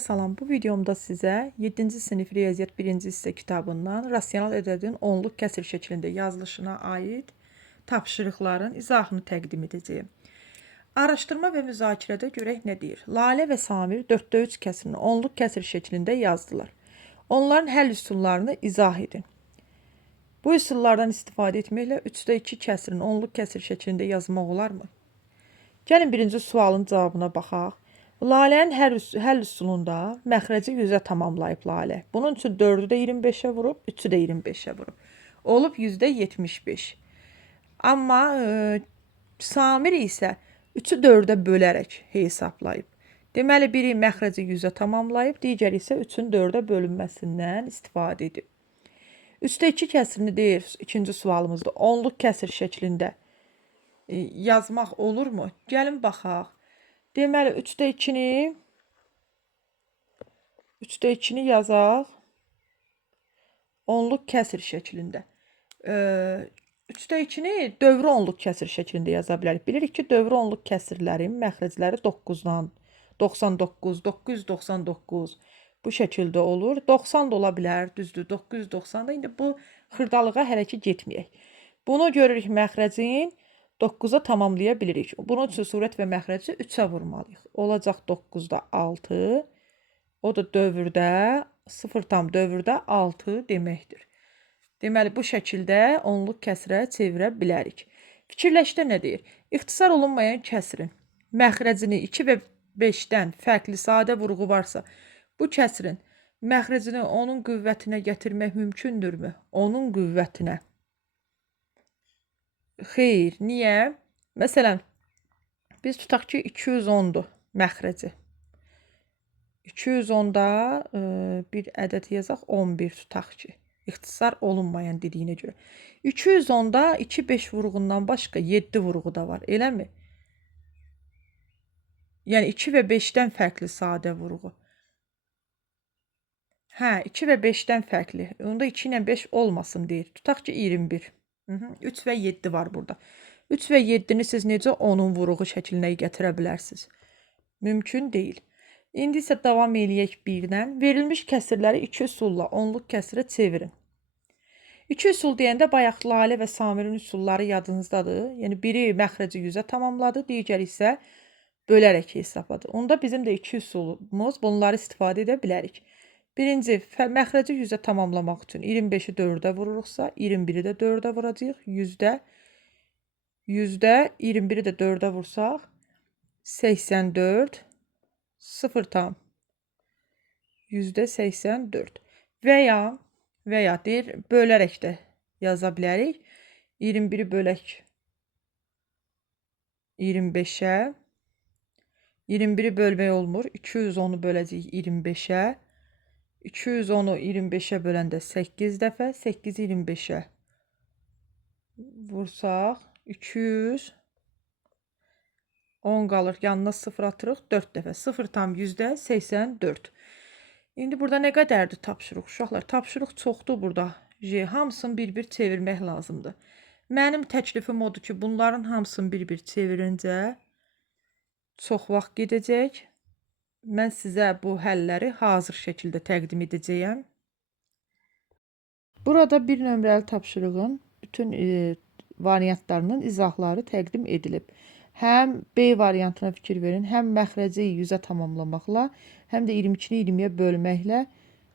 Salam, bu videomda sizə 7-ci sinif riyaziyyat 1-ci hissə kitabından rasional ədədin onluq kəsr şəklində yazılışına aid tapşırıqların izahını təqdim edəcəyim. Araşdırma və müzakirədə görək nə deyir? Lalə və Samir 4də 3 kəsrini onluq kəsr şəklində yazdılar. Onların həll üsullarını izah edin. Bu üsullardan istifadə etməklə 3də 2 kəsrini onluq kəsr şəklində yazmaq olarmı? Gəlin birinci sualın cavabına baxaq. Lalənin həll üsulunda məxrəci 100-ə tamamlayıb Lalə. Bunun üçün 4-ü də 25-ə vurub, 3-ü də 25-ə vurub. Olub %75. Amma Samir isə 3-ü 4-ə bölərək hesablayıb. Deməli, biri məxrəci 100-ə tamamlayıb, digəri isə 3-ün 4-ə bölünməsindən istifadə edib. 3də 2 kəsrini deyir ikinci sualımızda onluq kəsr şəklində yazmaq olurmu? Gəlin baxaq. Deməli, 3də 2-ni yazaq onluq kəsr şəklində. 3də 2-ni dövrü onluq kəsr şəklində yaza bilərik. Bilirik ki, dövrü onluq kəsrlərin məxrəcləri 9-dan, 99, 999 bu şəkildə olur. 90 da ola bilər, düzdür, 990 da. İndi bu xırdalığa hələ ki getməyək. Bunu görürük məxrəcin 9-a tamamlaya bilirik. Bunun üçün surət və məxrəci 3-ə vurmalıyıq. Olacaq 9-da 6. O da dövrdə 0 tam dövrdə 6 deməkdir. Deməli, bu şəkildə onluq kəsrə çevirə bilərik. Fikirləşdə nə deyir? İxtisar olunmayan kəsrin məxrəcini 2 və 5-dən fərqli sadə vurğu varsa, bu kəsrin məxrəcini onun qüvvətinə gətirmək mümkündürmü? Onun qüvvətinə. Xeyr, niyə? Məsələn, biz tutaq ki, 210-dur məxrəci. 210-da bir ədəd yazaq, 11 tutaq ki, ixtisar olunmayan dediyinə görə. 210-da 2-5 vurğundan başqa 7 vurğu da var, eləmi? Yəni 2 və 5-dən fərqli sadə vurğu. Hə, 2 və 5-dən fərqli. Onda 2 ilə 5 olmasın deyir. Tutaq ki, 21. 3 və 7 var burada. 3 və 7-ni siz necə onun vurğu şəklinə gətirə bilərsiniz? Mümkün deyil. İndi isə davam eləyək 1-dən. Verilmiş kəsirləri 2 üsulla onluq kəsirə çevirin. 2 üsul deyəndə bayaq Lalə və Samirin üsulları yadınızdadır. Yəni biri məxrəci 100-ə tamamladı, digəri isə bölərək hesabladı. Onda bizim də 2 üsulumuz, bunları istifadə edə bilərik. Birinci, məxrəci 100-ə tamamlamaq üçün 25-i 4-ə vururuqsa, 21-i də 4-ə vuracaq. 21-i də 4-ə vursaq, 84, 0 tam, %84. Və ya deyir, bölərək də yaza bilərik. 21-i bölək 25-ə. 21-i bölmək olmur. 210-u böləcəyik 25-ə. 210-u 25-ə böləndə 8 dəfə, 8-i 25-ə vursaq, 200, 10 qalır, yanına 0 atırıq, 4 dəfə, 0 tam %84. İndi burada nə qədərdir tapşırıq? Uşaqlar, tapşırıq çoxdur burada. Hamısını bir-bir çevirmək lazımdır. Mənim təklifim odur ki, bunların hamısını bir-bir çevirincə çox vaxt gedəcək. Mən sizə bu həlləri hazır şəkildə təqdim edəcəyəm. Burada bir nömrəli tapşırığın bütün variantlarının izahları təqdim edilib. Həm B variantına fikir verin, həm məxrəci 100-ə tamamlamaqla, həm də 22-ni 20-yə bölməklə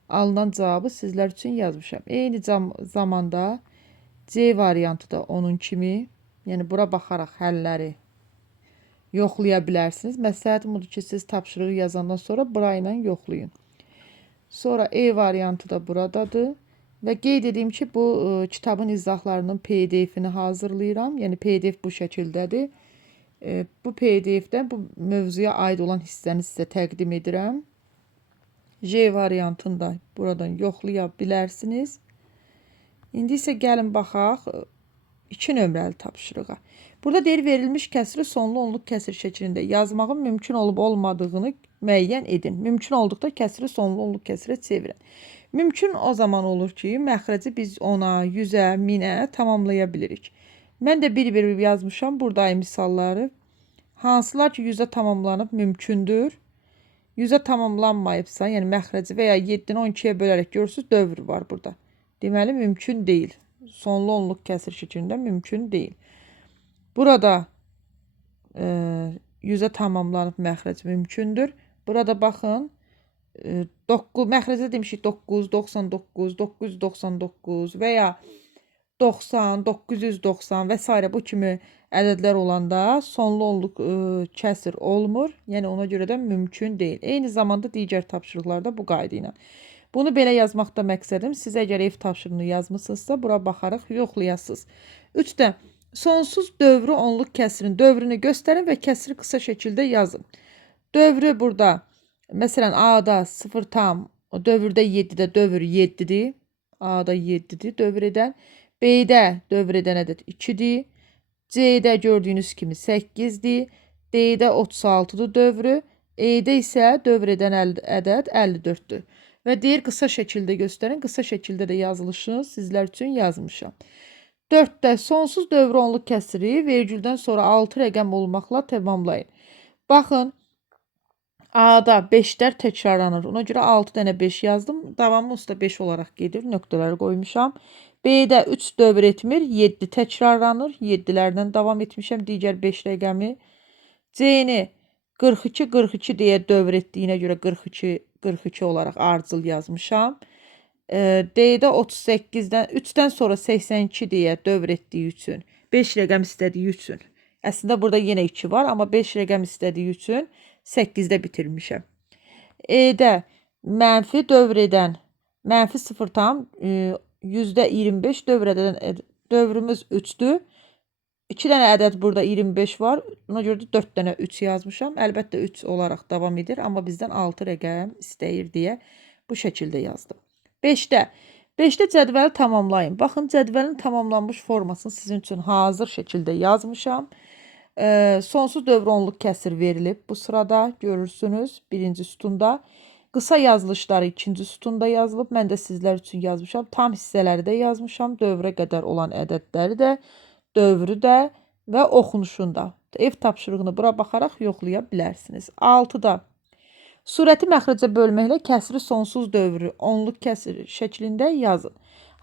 alınan cavabı sizlər üçün yazmışam. Eyni zamanda C variantı da onun kimi, yəni bura baxaraq həlləri yoxlaya bilərsiniz. Məsləhətim odur ki, siz tapşırığı yazandan sonra bura ilə yoxlayın. Sonra E variantı da buradadır. Və qeyd edeyim ki, bu kitabın izahlarının PDF-ini hazırlayıram. Yəni PDF bu şəkildədir. Bu PDF-dən bu mövzuya aid olan hissəni sizə təqdim edirəm. J variantını da buradan yoxlaya bilərsiniz. İndi isə gəlin baxaq 2 nömrəli tapşırığa. Burada deyir, verilmiş kəsri sonlu onluq kəsir şəklində yazmağın mümkün olub olmadığını müəyyən edin. Mümkün olduqda kəsri sonlu onluq kəsirə çevirin. Mümkün o zaman olur ki, məxrəci biz 10-a, 100-ə, 1000-ə tamamlaya bilirik. Mən də bir-bir yazmışam buradayım misalları. Hansılar ki 100-ə tamamlanıb mümkündür. 100-ə tamamlanmayıbsa, yəni məxrəci və ya 7-ni 12-yə bölərək görürsünüz, dövr var burada. Deməli, mümkün deyil. Sonlu onluq kəsir şeklində mümkün deyil. Burada 100-ə tamamlanıb məxrəc mümkündür. Burada baxın, 9 məxrəcə demişik 9, 99, 999 və ya 90, 990 və s. bu kimi ədədlər olanda sonlu onluq kəsir olmur. Yəni ona görə də mümkün deyil. Eyni zamanda digər tapşırıqlarda bu qayda ilə. Bunu belə yazmaqda məqsədim, siz əgər ev tapşırığını yazmısınızsa, bura baxaraq yoxlayasınız. 3də sonsuz dövrü onluq kəsirin dövrünü göstərin və kəsiri qısa şəkildə yazın. Dövrü burada, məsələn, A-da 0 tam, dövrdə 7-də dövr 7-dir. A-da 7-dir dövr edən. B-də dövr edən ədəd 2-dir. C-də gördüyünüz kimi 8-dir. D-də 36-dır dövrü. E-də isə dövr edən ədəd 54-dür. Və deyir, qısa şəkildə göstərin. Qısa şəkildə də yazılışını sizlər üçün yazmışam. 4də sonsuz dövrü onluq kəsiri vergüldən sonra 6 rəqəm olmaqla tamamlayın. Baxın, A-da 5'lər təkrarlanır. Ona görə 6 dənə 5 yazdım. Davamı usta 5 olaraq gedir. Nöqtələri qoymuşam. B-də 3 dövr etmir. 7 təkrarlanır. 7'lərdən davam etmişəm. Digər 5 rəqəmi. C-ni 42, 42 deyə dövr etdiyinə görə 42, 42 olaraq ardıcıl yazmışam. D-də 38'dən 3'dən sonra 82 deyə dövr etdiyi üçün 5 rəqəm istədiyi üçün. Əslində burada yenə 2 var, amma 5 rəqəm istədiyi üçün 8'də bitirmişəm. E-də mənfi dövr edən mənfi 0 tam %25 dövr edən dövrümüz 3'dür. 2 dənə ədəd burada 25 var. Ona görə də 4 dənə 3 yazmışam. Əlbəttə 3 olaraq davam edir, amma bizdən 6 rəqəm istəyir deyə bu şəkildə yazdım. 5'də cədvəli tamamlayın. Baxın, cədvəlin tamamlanmış formasını sizin üçün hazır şəkildə yazmışam. Sonsuz dövr onluq kəsir verilib bu sırada, görürsünüz, birinci sütunda. Qısa yazılışları ikinci sütunda yazılıb. Mən də sizlər üçün yazmışam. Tam hissələri də yazmışam. Dövrə qədər olan ədədləri də, dövrü də və oxunuşunda. Ev tapşırığını bura baxaraq yoxlaya bilərsiniz. 6'da surəti məxrəcə bölməklə kəsiri sonsuz dövrü onluq kəsir şəklində yazın.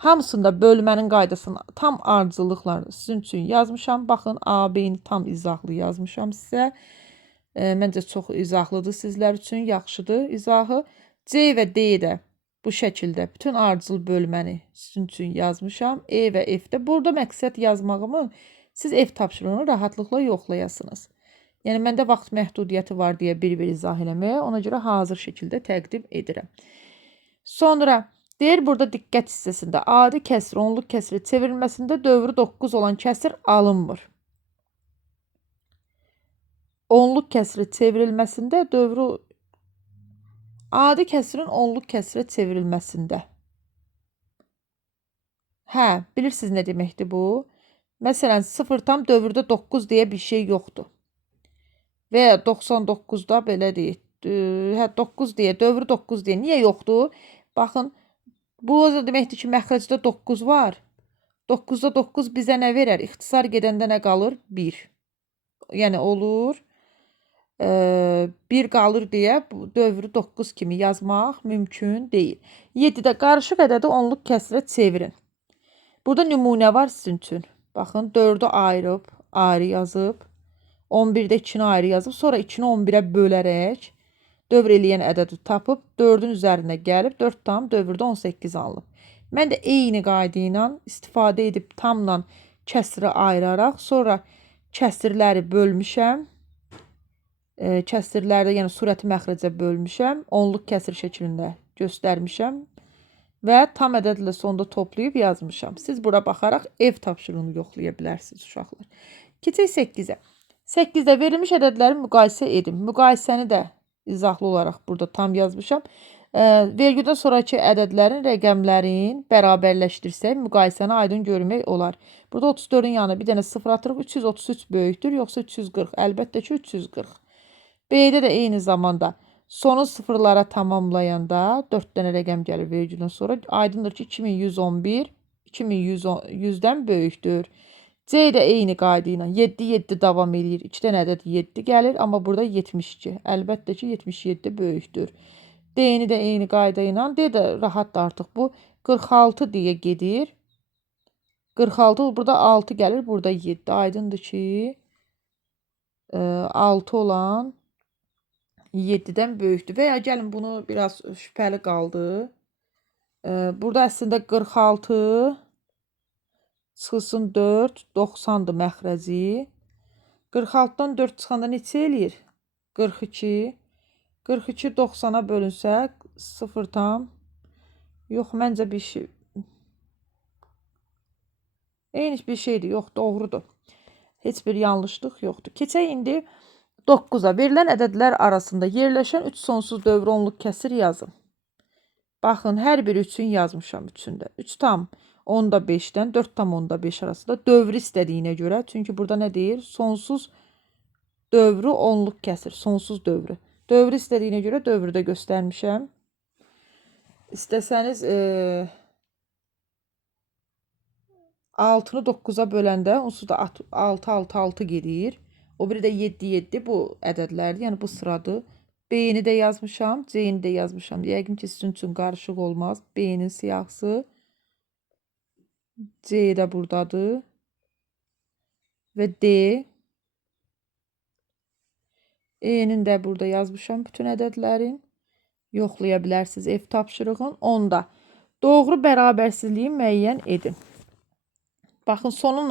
Hamısında bölmənin qaydasını tam ardıcıllıqlarını sizin üçün yazmışam. Baxın, A, B-ni tam izahlı yazmışam sizə. Məncə çox izahlıdır sizlər üçün, yaxşıdır izahı. C və D də bu şəkildə bütün ardıcıl bölməni sizin üçün yazmışam. E və F-də. Burada məqsəd yazmağımın siz ev tapşırığını rahatlıqla yoxlayasınız. Yəni, məndə vaxt məhdudiyyəti var deyə bir-bir izah eləməyə, ona görə hazır şəkildə təqdim edirəm. Sonra deyir, burada diqqət hissəsində adi kəsir, onluq kəsiri çevrilməsində dövrü 9 olan kəsir alınmır. Onluq kəsiri çevrilməsində dövrü adi kəsirin onluq kəsirə çevrilməsində. Hə, bilirsiniz nə deməkdir bu? Məsələn, 0 tam dövrdə 9 deyə bir şey yoxdur. Və 99'da belə deyil. Hə, 9 deyə, dövrü 9 deyə. Niyə yoxdur? Baxın, bu o deməkdir ki, məxrəcdə 9 var. 9'da 9 bizə nə verər? İxtisar gedəndə nə qalır? 1. Yəni olur. 1 qalır deyə bu dövrü 9 kimi yazmaq mümkün deyil. 7'də qarışıq ədədi onluq kəsirə çevirin. Burada nümunə var sizin üçün. Baxın, 4'ü ayırıb, ayrı yazıb. 11'də 2'ni ayrı yazıb. Sonra 2'ni 11'ə bölərək dövr eləyən ədədi tapıb 4'ün üzərində gəlib 4 tam dövrdə 18 alınıb. Mən də eyni qayda ilə istifadə edib tamla kəsiri ayıraraq sonra kəsirləri bölmüşəm. Kəsirlərdə, yəni surəti məxrəcə bölmüşəm. Onluq kəsir şəklində göstərmişəm. Və tam ədədlə sonda toplayıb yazmışam. Siz bura baxaraq ev tapşırığını yoxlaya bilərsiniz uşaqlar. Keçək 8'ə. 8'də verilmiş ədədləri müqayisə edin. Müqayisəni də izahlı olaraq burada tam yazmışam. Vergüldən sonraki ədədlərin rəqəmlərin bərabərləşdirsək müqayisəni aydın görmək olar. Burada 34'ün yanına bir dənə 0 atırıq. 333 böyükdür, yoxsa 340? Əlbəttə ki, 340. B-də də eyni zamanda sonu sıfırlara tamamlayanda 4 dənə rəqəm gəlir vergüldən sonra. Aydındır ki, 2111 2100-dən böyükdür. C də eyni qayda ilə 7 7 davam edir. 2 dənə ədəd 7 gəlir, amma burada 72. Əlbəttə ki 77 böyükdür. D-ni də eyni qayda ilə, D də rahatdır artıq bu 46 deyə gedir. 46 burada 6 gəlir, burada 7. Aydındır ki 6 olan 7-dən böyükdür. Və ya gəlin bunu biraz şübhəli qaldı. Burada əslində 46 çıxılsın 4, 90-dır məxrəci. 46-dan 4 çıxanda neçə eləyir? 42. 42 90-a bölünsə 0 tam. Yox, məncə bir şey. Eyni bir şeydir. Yox, doğrudur. Heç bir yanlışlıq yoxdur. Keçək indi 9-a. Verilən ədədlər arasında yerləşən 3 sonsuz dövr onluq kəsir yazın. Baxın, hər bir üçün yazmışam üçündə. 3 tam 10-da 5-dən 4 tam 10-da 5 arasında dövrü istədiyinə görə. Çünki burada nə deyir? Sonsuz dövrü onluq kəsir. Sonsuz dövrü. Dövrü istədiyinə görə dövrü də göstərmişəm. İstəsəniz 6-nı 9-a böləndə onsuz da 6 6 6 gedir. O biri də 7 7 bu ədədlərdir. Yəni bu sıradır. B-ni də yazmışam, C-ni də yazmışam. Yəqin ki sizin üçün qarışıq olmaz. B-nin siyahısı C də buradadır. Və D. E-nin də burada yazmışam bütün ədədlərin. Yoxlaya bilərsiniz ev tapşırığın. 10-da doğru bərabərsizliyi müəyyən edin. Baxın, sonun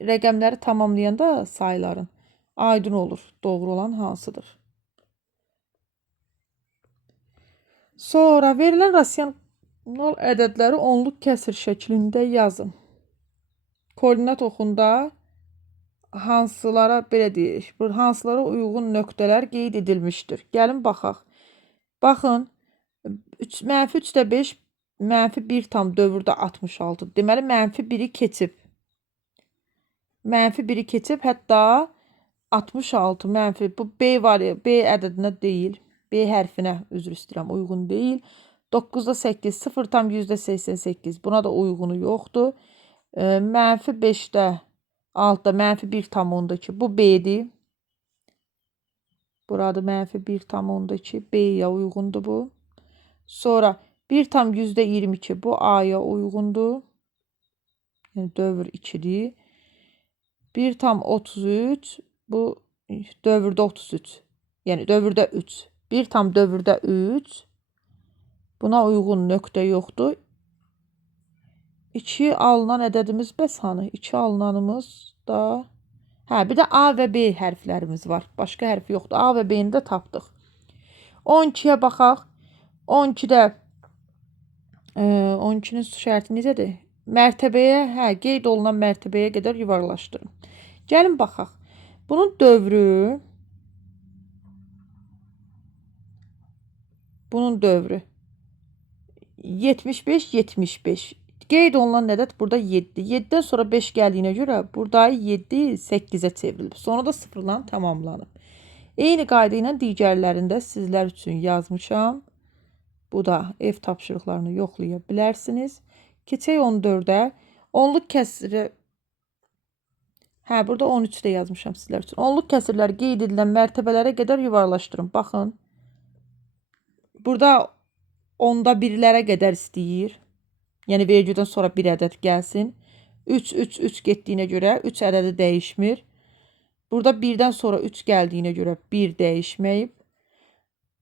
rəqəmləri tamamlayanda sayıların aydın olur. Doğru olan hansıdır? Sonra verilən rasional ədədləri onluq kəsir şəklində yazın. Koordinat oxunda hansılara belə deyək, hansılara uyğun nöqtələr qeyd edilmişdir. Gəlin baxaq. Baxın, mənfi 3-də 5, mənfi 1 tam dövrdə 66. Deməli, mənfi 1-i keçib. Mənfi 1-i keçib, hətta 66 mənfi. Bu B var ya, B ədədinə deyil. B hərfinə, üzr istəyirəm, uyğun deyil. 9-da 8, 0 tam %88. Buna da uygunu yoxdur. Mənfi 5-də 6-da mənfi 1 tam 10-dakı. Bu B-dir. Burada mənfi 1 tam 10-dakı. B-yə uyğundur bu. Sonra 1 tam %22. Bu A-ya uyğundur. Yəni dövr 2-dir. 1 tam 33. Bu dövrdə 33. Yəni dövrdə 3. 1 tam dövrdə 3. Buna uyğun nöqtə yoxdur. 2 alınan ədədimiz bəs hanı? 2 alınanımız da... Hə, bir də A və B hərflərimiz var. Başqa hərf yoxdur. A və B-ni də tapdıq. 12-yə baxaq. 12-də 12-nin şərti necədir? Mərtəbəyə, hə, qeyd olunan mərtəbəyə qədər yuvarlaşdırın. Gəlin baxaq. Bunun dövrü 75 75. Qeyd olunan ədəd burada 7. 7-dən sonra 5 gəldiyinə görə burada 7 8-ə çevrilib. Sonra da 0-la tamamlanıb. Eyni qayda ilə digərlərində sizlər üçün yazmışam. Bu da ev tapşırıqlarını yoxlaya bilərsiniz. Keçək 14-də. Onluq kəsiri... Hə, burada 13-də yazmışam sizlər üçün. Onluq kəsirlər qeyd edilən mərtəbələrə qədər yuvarlaşdırın. Baxın. Burada 10-da 1-lərə qədər istəyir. Yəni vergüldən sonra bir ədəd gəlsin. 3 3 3 getdiyinə görə 3 ədədi dəyişmir. Burada 1-dən sonra 3 gəldiyinə görə 1 dəyişməyib.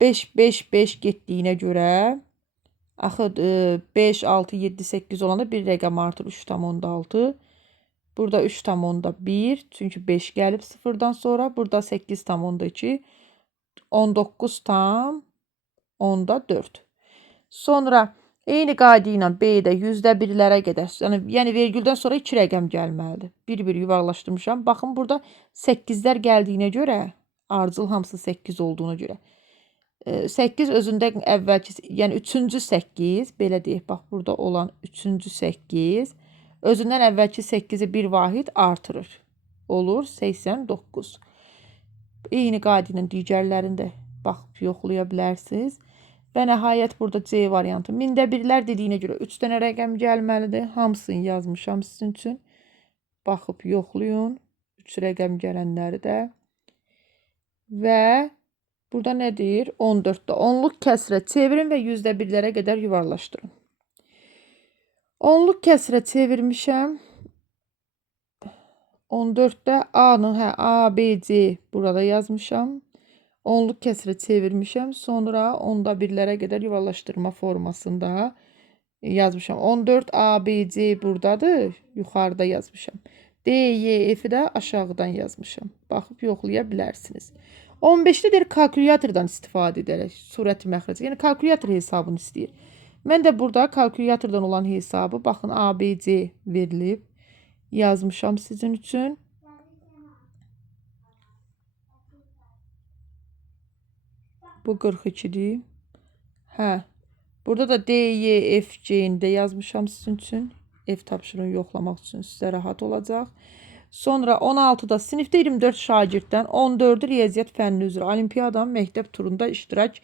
5 5 5 getdiyinə görə axı 5 6 7 8 olanda bir rəqəm artır 3 tam 6. Burada 3 tam 1. Çünki 5 gəlib 0-dan sonra. Burada 8 tam 2. 19 tam 4. Sonra eyni qayda ilə B-də %1-lərə qədər. Yəni vergüldən sonra 2 rəqəm gəlməlidir. Bir-bir yuvarlaşdırmışam. Baxın, burada 8-lər gəldiyinə görə, ardıcıl hamısı 8 olduğuna görə. 8 özündə əvvəlki, yəni 3-cü 8, belə deyək, bax, burada olan 3-cü 8, özündən əvvəlki 8-i bir vahid artırır. Olur 89. Eyni qayda ilə digərlərində baxıb yoxlaya bilərsiniz. Və nəhayət burada C variantı. 1000-də 1-lər dediyinə görə 3 dənə rəqəm gəlməlidir. Hamısını yazmışam sizin üçün. Baxıb yoxlayın. 3 rəqəm gələnləri də. Və burada nə deyir? 14-də onluq kəsrə çevirin və yüzdə birlərə qədər yuvarlaşdırın. Onluq kəsrə çevirmişəm. 14-də A-nın, A, B, C burada yazmışam. Onluq kəsrə çevirmişəm. Sonra onda birlərə qədər yuvarlaşdırma formasında yazmışam. 14 A, B, C buradadır. Yuxarıda yazmışam. D, Y, F-i də aşağıdan yazmışam. Baxıb yoxlaya bilərsiniz. 15-də deyir kalkulyatordan istifadə edərək surəti məxrəci. Yəni kalkulyator hesabını istəyir. Mən də burada kalkulyatordan olan hesabı baxın A, B, C verilib. Yazmışam sizin üçün. Bu 42'dir. Hə. Burada da D, Y, F, C-ni də yazmışam sizin üçün. F tapşırığını yoxlamaq üçün sizə rahat olacaq. Sonra 16-da sinifdə 24 şagirddən 14-ü riyaziyyat fənni üzrə olimpiyadanın məktəb turunda iştirak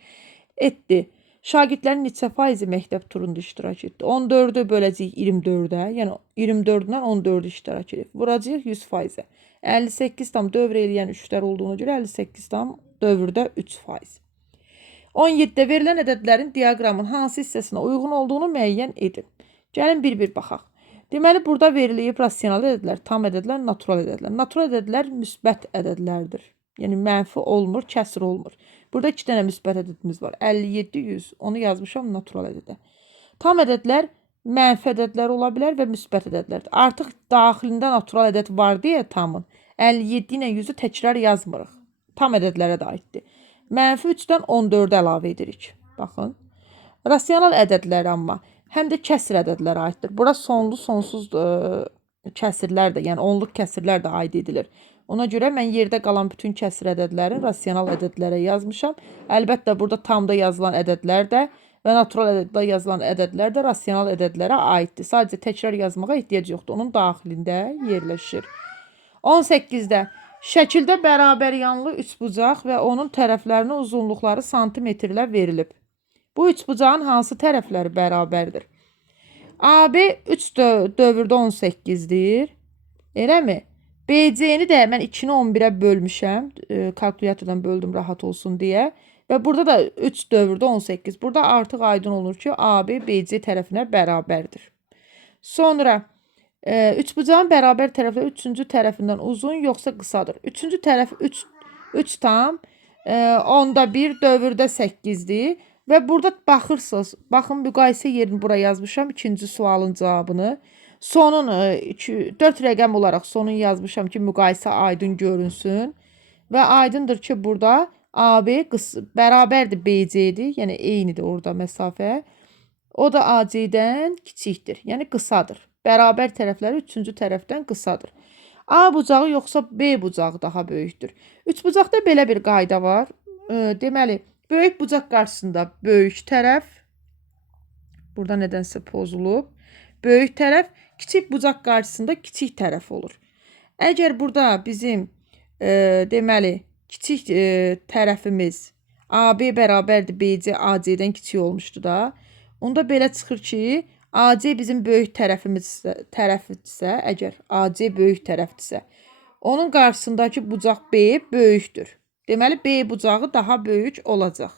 etdi. Şagirdlərin neçə faizi məktəb turunda iştirak etdi? 14-ü böləcəyik 24-ə, yəni 24-dən 14-ü iştirak edib. Vuracağıq 100%. 58 tam dövr eləyən 3'lər olduğuna görə 58 tam dövrdə 3%. 17-də verilən ədədlərin diaqramın hansı hissəsinə uyğun olduğunu müəyyən edin. Gəlin bir-bir baxaq. Deməli, burada verilib rasional ədədlər, tam ədədlər, natural ədədlər. Natural ədədlər müsbət ədədlərdir. Yəni, mənfi olmur, kəsr olmur. Burada 2 dənə müsbət ədədimiz var. 57, 100. Onu yazmışam natural ədədə. Tam ədədlər mənfi ədədlər ola bilər və müsbət ədədlərdir. Artıq daxilində natural ədəd var deyə tamın 57 ilə 100-ü təkrar yazmırıq. Tam ədədlərə də aiddir. Mənfi 3-dən 14-ə əlavə edirik. Baxın. Rasional ədədlər amma həm də kəsr ədədlərə aiddir. Bura sonlu, sonsuz kəsirlər də, yəni onluq kəsirlər də aid edilir. Ona görə mən yerdə qalan bütün kəsr ədədlərini rasional ədədlərə yazmışam. Əlbəttə, burada tamda yazılan ədədlər də və natural ədəddə yazılan ədədlər də rasional ədədlərə aiddir. Sadəcə təkrar yazmağa ehtiyac yoxdur. Onun daxilində yerləşir. 18-də şəkildə bərabər yanlı üçbucaq və onun tərəflərinin uzunluqları santimetrlə verilib. Bu üçbucağın hansı tərəfləri bərabərdir? AB 3 dövrdə 18'dir. Eləmi? BC-ni də mən 2-ni 11'ə bölmüşəm. Kalkulyatordan böldüm rahat olsun deyə. Və burada da 3 dövrdə 18. Burada artıq aydın olur ki, AB BC tərəfinə bərabərdir. Sonra üçbucağın bərabər tərəfləri 3-cü tərəfindən uzun yoxsa qısadır? 3-cü tərəf 3 tam 10'da 1 dövrdə 8'dir. Və burada baxırsınız, baxın müqayisə yerini bura yazmışam, ikinci sualın cavabını. Sonun 4 rəqəm olaraq sonun yazmışam ki, müqayisə aydın görünsün. Və aydındır ki, burada AB bərabərdir BC-dir, yəni eynidir orada məsafə. O da AC-dən kiçikdir, yəni qısadır. Bərabər tərəfləri 3-cü tərəfdən qısadır. A bucağı yoxsa B bucağı daha böyükdür. Üçbucaqda belə bir qayda var. Deməli, böyük bucaq qarşısında böyük tərəf, burada nədənsə pozulub, böyük tərəf, kiçik bucaq qarşısında kiçik tərəf olur. Əgər burada bizim deməli kiçik tərəfimiz AB bərabərdir BC AC-dən kiçik olmuşdu da, onda belə çıxır ki, AC bizim böyük tərəfdirsə, əgər AC böyük tərəfdirsə, onun qarşısındakı bucaq B böyükdür. Deməli, B bucağı daha böyük olacaq.